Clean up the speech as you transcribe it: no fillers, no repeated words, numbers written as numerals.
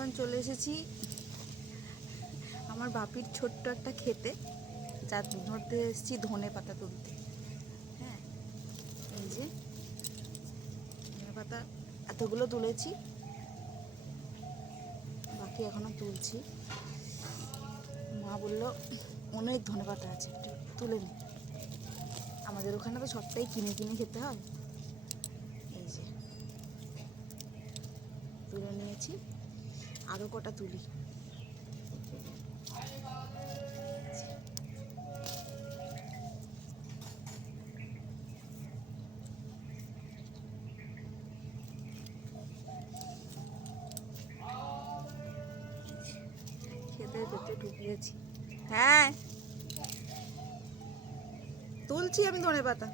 এখন চলে এসেছি আমার বাপির ছোট্ট একটা খেতে, যার মধ্যে এসেছি ধনে পাতা তুলতে। হ্যাঁ, এই যে ধনে পাতা এতগুলো তুলেছি, বাকি এখনো তুলছি। মা বললো অনেক ধনে পাতা আছে, একটু তুলে নি। আমাদের ওখানে তো সবটাই কিনে কিনে খেতে হয়। এই যে তুলে নিয়েছি, আরও কটা তুলি। খেতে খেতে ঢুকিয়েছি। হ্যাঁ, তুলছি আমি ধনে পাতা।